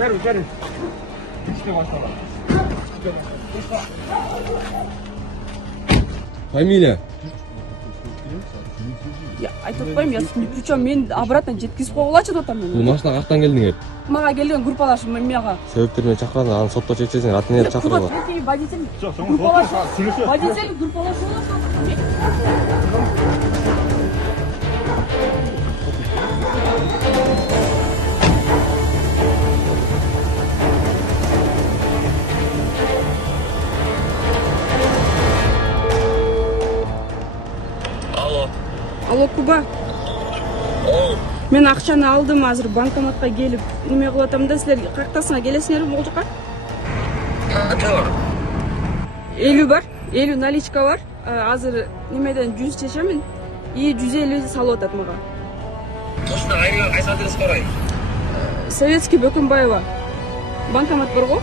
Бәрі. Үште басталады. Фамилия? Я айтып отпаймын, я причем мен обратно жеткізіп қойғылачы деп отырмын. Бұл машинаға қақтан келдіңер? Мага келген группалашым мега. Себептермен шақырады, аны сотта шешесің, атын еріп шақырады. Водитель группалашы Алло, Куба. Мен ақшаны алдым, азыр банкоматқа келіп, неме қылатам да, сілер қақтасыңа келесіңер ме ол жаққа? Қанша бар? 50 бар, 50 наличка бар. Азыр немеден 100 шешемін, и 150 салып атат мага. Точно қайсы адрес бар ай? Советский Бөкенбаева. Банкомат бар ғой?